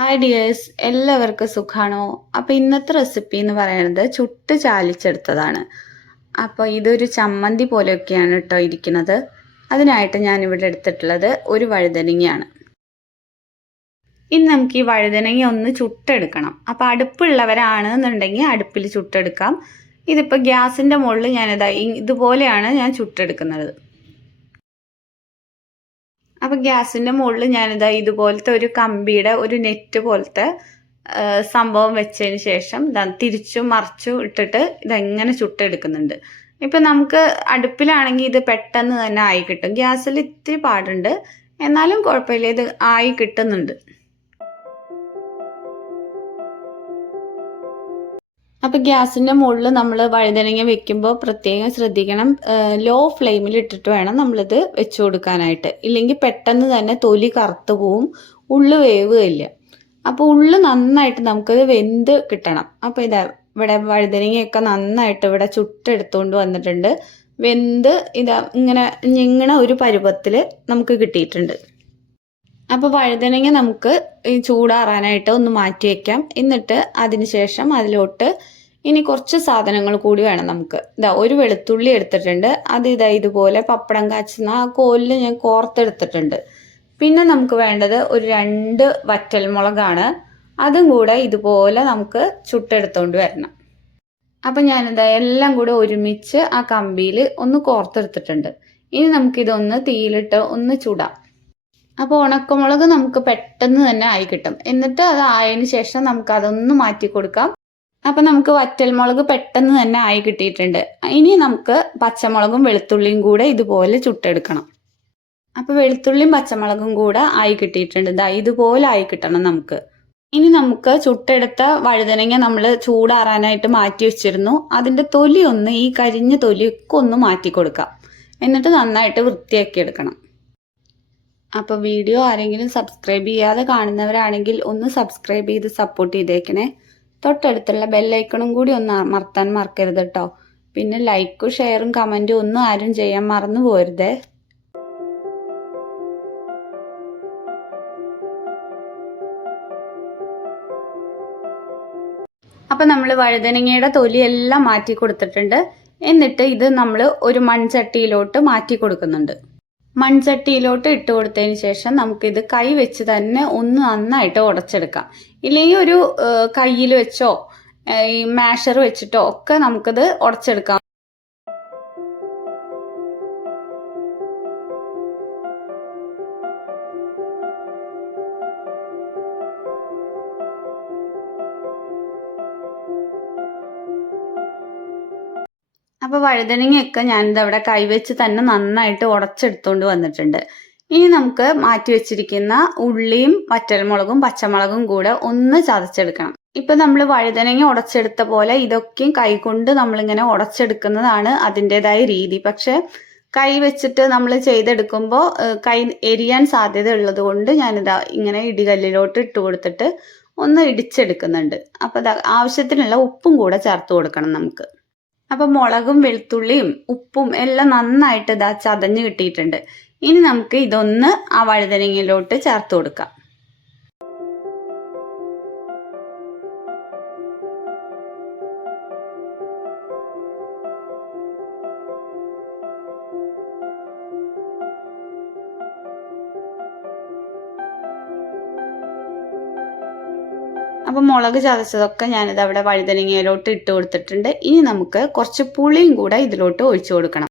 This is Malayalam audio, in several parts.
ഹായ് ഡിയേഴ്സ്, എല്ലാവർക്കും സുഖാണോ? അപ്പോൾ ഇന്നത്തെ റെസിപ്പി എന്ന് പറയുന്നത് ചുട്ട് ചാലിച്ചെടുത്തതാണ്. അപ്പോൾ ഇതൊരു ചമ്മന്തി പോലെയൊക്കെയാണ് കേട്ടോ ഇരിക്കുന്നത്. അതിനായിട്ട് ഞാനിവിടെ എടുത്തിട്ടുള്ളത് ഒരു വഴുതനങ്ങയാണ്. ഇനി നമുക്ക് ഈ വഴുതനങ്ങ ഒന്ന് ചുട്ടെടുക്കണം. അപ്പോൾ അടുപ്പുള്ളവരാണെന്നുണ്ടെങ്കിൽ അടുപ്പിൽ ചുട്ടെടുക്കാം. ഇതിപ്പോൾ ഗ്യാസിൻ്റെ മുകളിൽ ഇതുപോലെയാണ് ഞാൻ ചുട്ടെടുക്കുന്നത്. അപ്പോൾ ഗ്യാസിൻ്റെ മുകളിൽ ഇതുപോലത്തെ ഒരു കമ്പിയുടെ ഒരു നെറ്റ് പോലത്തെ സംഭവം വെച്ചതിന് ശേഷം തിരിച്ചും മറിച്ചും ഇട്ടിട്ട് ഇതെങ്ങനെ ചുട്ടെടുക്കുന്നുണ്ട്. ഇപ്പം നമുക്ക് അടുപ്പിലാണെങ്കിൽ ഇത് പെട്ടെന്ന് തന്നെ ആയി കിട്ടും. ഗ്യാസിൽ ഇത്തിരി പാടുണ്ട്, എന്നാലും കുഴപ്പമില്ല, ഇത് ആയി കിട്ടുന്നുണ്ട്. അപ്പോൾ ഗ്യാസിൻ്റെ മുകളിൽ നമ്മൾ വഴുതനങ്ങ വെക്കുമ്പോൾ പ്രത്യേകം ശ്രദ്ധിക്കണം. ലോ ഫ്ലെയിമിൽ ഇട്ടിട്ട് വേണം നമ്മളിത് വെച്ച് കൊടുക്കാനായിട്ട്. ഇല്ലെങ്കിൽ പെട്ടെന്ന് തന്നെ തൊലി കറുത്ത് പോവും, ഉള്ളു വേവുകയില്ല. അപ്പോൾ ഉള്ളു നന്നായിട്ട് നമുക്കത് വെന്ത് കിട്ടണം. അപ്പോൾ ഇവിടെ വഴുതനങ്ങയൊക്കെ നന്നായിട്ട് ഇവിടെ ചുട്ടെടുത്തുകൊണ്ട് വന്നിട്ടുണ്ട്. വെന്ത് ഇങ്ങനെ ഞെങ്ങണ ഒരു പരുവത്തിൽ നമുക്ക് കിട്ടിയിട്ടുണ്ട്. അപ്പോൾ വഴുതനങ്ങ നമുക്ക് ഈ ചൂടാറാനായിട്ട് ഒന്ന് മാറ്റി വയ്ക്കാം. എന്നിട്ട് അതിന് ശേഷം അതിലോട്ട് ഇനി കുറച്ച് സാധനങ്ങൾ കൂടി വേണം നമുക്ക്. ഒരു വെളുത്തുള്ളി എടുത്തിട്ടുണ്ട്. അത് ഇതുപോലെ പപ്പടം കാച്ചുന്ന ആ കോലിൽ ഞാൻ കോർത്തെടുത്തിട്ടുണ്ട്. പിന്നെ നമുക്ക് വേണ്ടത് ഒരു 2 വറ്റൽമുളകാണ്. അതും കൂടെ ഇതുപോലെ നമുക്ക് ചുട്ടെടുത്തോണ്ട് വരണം. അപ്പം ഞാനിതാ എല്ലാം കൂടെ ഒരുമിച്ച് ആ കമ്പിയിൽ ഒന്ന് കോർത്തെടുത്തിട്ടുണ്ട്. ഇനി നമുക്കിതൊന്ന് തീയിലിട്ട് ഒന്ന് ചുടാം. അപ്പോൾ ഉണക്കമുളക് നമുക്ക് പെട്ടെന്ന് തന്നെ ആയി കിട്ടും. എന്നിട്ട് അത് ആയതിനു ശേഷം നമുക്ക് അതൊന്ന് മാറ്റി കൊടുക്കാം. അപ്പം നമുക്ക് വറ്റൽമുളക് പെട്ടെന്ന് തന്നെ ആയി കിട്ടിയിട്ടുണ്ട്. ഇനി നമുക്ക് പച്ചമുളകും വെളുത്തുള്ളിയും കൂടെ ഇതുപോലെ ചുട്ടെടുക്കണം. അപ്പോൾ വെളുത്തുള്ളിയും പച്ചമുളകും കൂടെ ആയി കിട്ടിയിട്ടുണ്ട്. ഇതുപോലെ ആയി കിട്ടണം നമുക്ക്. ഇനി നമുക്ക് ചുട്ടെടുത്ത വഴുതനങ്ങ നമ്മൾ ചൂടാറാനായിട്ട് മാറ്റി വെച്ചിരുന്നു. അതിൻ്റെ തൊലി ഈ കരിഞ്ഞ തൊലിയൊക്കെ ഒന്ന് മാറ്റി കൊടുക്കാം. എന്നിട്ട് നന്നായിട്ട് വൃത്തിയാക്കി എടുക്കണം. അപ്പോൾ വീഡിയോ ആരെങ്കിലും സബ്സ്ക്രൈബ് ചെയ്യാതെ കാണുന്നവരാണെങ്കിൽ ഒന്ന് സബ്സ്ക്രൈബ് ചെയ്ത് സപ്പോർട്ട് ചെയ്തേക്കണേ. തൊട്ടടുത്തുള്ള ബെല്ലൈക്കണും കൂടി ഒന്ന് അമർത്താൻ മറക്കരുത് കേട്ടോ. പിന്നെ ലൈക്കും ഷെയറും കമൻറ്റും ഒന്നും ആരും ചെയ്യാൻ മറന്നു പോരുതേ. അപ്പം നമ്മൾ വഴുതനങ്ങയുടെ തൊലിയെല്ലാം മാറ്റി കൊടുത്തിട്ടുണ്ട്. എന്നിട്ട് ഇത് നമ്മൾ ഒരു മൺചട്ടിയിലോട്ട് മാറ്റി കൊടുക്കുന്നുണ്ട്. മൺചട്ടിയിലോട്ട് ഇട്ട് കൊടുത്തതിന് ശേഷം നമുക്കിത് കൈ വെച്ച് തന്നെ ഒന്ന് നന്നായിട്ട് ഉടച്ചെടുക്കാം. ഇല്ലെങ്കിൽ ഒരു കയ്യിൽ വെച്ചോ ഈ മാഷർ വെച്ചിട്ടോ ഒക്കെ നമുക്കിത് ഉടച്ചെടുക്കാം. അപ്പോൾ വഴുതനങ്ങയൊക്കെ ഞാനിതവിടെ കൈവച്ച് തന്നെ നന്നായിട്ട് ഉടച്ചെടുത്തുകൊണ്ട് വന്നിട്ടുണ്ട്. ഇനി നമുക്ക് മാറ്റി വെച്ചിരിക്കുന്ന ഉള്ളിയും വറ്റൽമുളകും പച്ചമുളകും കൂടെ ഒന്ന് ചതച്ചെടുക്കണം. ഇപ്പം നമ്മൾ വഴുതനങ്ങ ഉടച്ചെടുത്ത പോലെ ഇതൊക്കെയും കൈകൊണ്ട് നമ്മളിങ്ങനെ ഉടച്ചെടുക്കുന്നതാണ് അതിൻ്റെതായ രീതി. പക്ഷെ കൈ വെച്ചിട്ട് നമ്മൾ ചെയ്തെടുക്കുമ്പോൾ കൈ എരിയാൻ സാധ്യത ഉള്ളത് കൊണ്ട് ഞാനിതാ ഇങ്ങനെ ഇടികല്ലിലോട്ട് ഇട്ട് കൊടുത്തിട്ട് ഒന്ന് ഇടിച്ചെടുക്കുന്നുണ്ട്. അപ്പോൾ ആവശ്യത്തിനുള്ള ഉപ്പും കൂടെ ചേർത്ത് കൊടുക്കണം നമുക്ക്. അപ്പം മുളകും വെളുത്തുള്ളിയും ഉപ്പും എല്ലാം നന്നായിട്ട് ചതഞ്ഞ് കിട്ടിയിട്ടുണ്ട്. ഇനി നമുക്ക് ഇതൊന്ന് ആ വഴുതനങ്ങയിലോട്ട് ചേർത്ത് കൊടുക്കാം. അപ്പം മുളക് ചതച്ചതൊക്കെ ഞാനിതവിടെ വഴുതനങ്ങയിലോട്ട് ഇട്ട് കൊടുത്തിട്ടുണ്ട്. ഇനി നമുക്ക് കുറച്ച് പുളിയും കൂടെ ഇതിലോട്ട് ഒഴിച്ചു കൊടുക്കണം.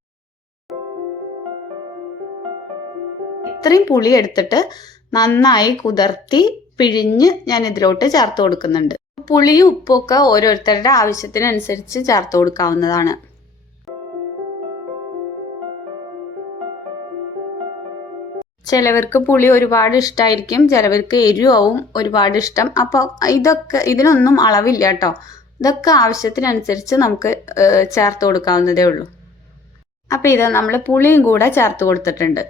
ഇത്രയും പുളി എടുത്തിട്ട് നന്നായി കുതിർത്തി പിഴിഞ്ഞ് ഞാൻ ഇതിലോട്ട് ചേർത്ത് കൊടുക്കുന്നുണ്ട്. പുളിയും ഉപ്പുമൊക്കെ ഓരോരുത്തരുടെ ആവശ്യത്തിനനുസരിച്ച് ചേർത്ത് കൊടുക്കാവുന്നതാണ്. ചിലവർക്ക് പുളി ഒരുപാട് ഇഷ്ടമായിരിക്കും, ചിലവർക്ക് എരിവാവും ഒരുപാട് ഇഷ്ടം. അപ്പോൾ ഇതിനൊന്നും അളവില്ല കേട്ടോ. ഇതൊക്കെ ആവശ്യത്തിനനുസരിച്ച് നമുക്ക് ചേർത്ത് കൊടുക്കാവുന്നതേ ഉള്ളൂ. അപ്പോൾ ഇത് നമ്മൾ പുളിയും കൂടെ ചേർത്ത് കൊടുത്തിട്ടുണ്ട്.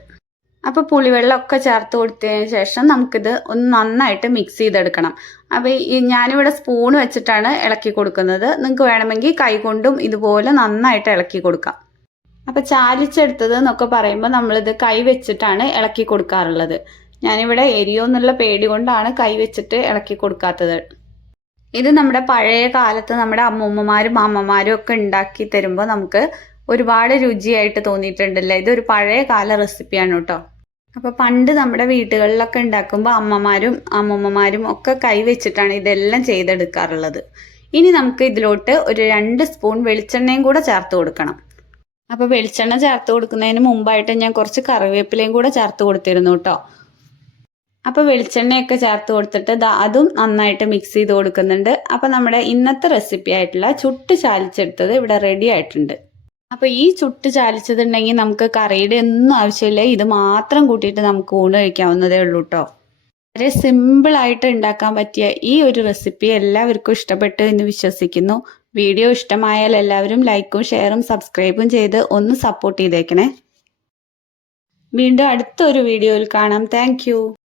അപ്പോൾ പുളിവെള്ളമൊക്കെ ചേർത്ത് കൊടുത്തതിന് ശേഷം നമുക്കിത് ഒന്ന് നന്നായിട്ട് മിക്സ് ചെയ്തെടുക്കണം. അപ്പോൾ ഞാനിവിടെ സ്പൂൺ വെച്ചിട്ടാണ് ഇളക്കി കൊടുക്കുന്നത്. നിങ്ങൾക്ക് വേണമെങ്കിൽ കൈകൊണ്ടും ഇതുപോലെ നന്നായിട്ട് ഇളക്കി കൊടുക്കാം. അപ്പോൾ ചാലിച്ചെടുത്തത് എന്നൊക്കെ പറയുമ്പോൾ നമ്മളിത് കൈ വെച്ചിട്ടാണ് ഇളക്കി കൊടുക്കാറുള്ളത്. ഞാനിവിടെ എരിയോന്നുള്ള പേടി കൊണ്ടാണ് കൈ വെച്ചിട്ട് ഇളക്കി കൊടുക്കാത്തത്. ഇത് നമ്മുടെ പഴയ കാലത്ത് നമ്മുടെ അമ്മൂമ്മമാരും അമ്മമാരും ഒക്കെ ഉണ്ടാക്കി തരുമ്പോൾ നമുക്ക് ഒരുപാട് രുചിയായിട്ട് തോന്നിയിട്ടുണ്ടല്ലേ. ഇതൊരു പഴയ കാല റെസിപ്പിയാണ് കേട്ടോ. അപ്പോൾ പണ്ട് നമ്മുടെ വീടുകളിലൊക്കെ ഉണ്ടാക്കുമ്പോൾ അമ്മമാരും അമ്മൂമ്മമാരും ഒക്കെ കൈ വെച്ചിട്ടാണ് ഇതെല്ലാം ചെയ്തെടുക്കാറുള്ളത്. ഇനി നമുക്ക് ഇതിലോട്ട് ഒരു 2 സ്പൂൺ വെളിച്ചെണ്ണയും കൂടെ ചേർത്ത് കൊടുക്കണം. അപ്പോൾ വെളിച്ചെണ്ണ ചേർത്ത് കൊടുക്കുന്നതിന് മുമ്പായിട്ട് ഞാൻ കുറച്ച് കറിവേപ്പിലയും കൂടെ ചേർത്ത് കൊടുത്തിരുന്നു കേട്ടോ. അപ്പോൾ വെളിച്ചെണ്ണയൊക്കെ ചേർത്ത് കൊടുത്തിട്ട് അതും നന്നായിട്ട് മിക്സ് ചെയ്ത് കൊടുക്കുന്നുണ്ട്. അപ്പോൾ നമ്മുടെ ഇന്നത്തെ റെസിപ്പി ആയിട്ടുള്ള ചുട്ട് ചാലിച്ചെടുത്തത് ഇവിടെ റെഡി ആയിട്ടുണ്ട്. അപ്പോൾ ഈ ചുട്ട് ചാലിച്ചതുണ്ടെങ്കിൽ നമുക്ക് കറിയുടെ ഒന്നും ആവശ്യമില്ല, ഇത് മാത്രം കൂട്ടിയിട്ട് നമുക്ക് ഊണ് കഴിക്കാവുന്നതേ ഉള്ളൂ കേട്ടോ. വളരെ സിമ്പിളായിട്ട് ഉണ്ടാക്കാൻ പറ്റിയ ഈ ഒരു റെസിപ്പി എല്ലാവർക്കും ഇഷ്ടപ്പെട്ടു എന്ന് വിശ്വസിക്കുന്നു. വീഡിയോ ഇഷ്ടമായാൽ എല്ലാവരും ലൈക്കും ഷെയറും സബ്സ്ക്രൈബും ചെയ്ത് ഒന്ന് സപ്പോർട്ട് ചെയ്തേക്കണേ. വീണ്ടും അടുത്തൊരു വീഡിയോയിൽ കാണാം. താങ്ക്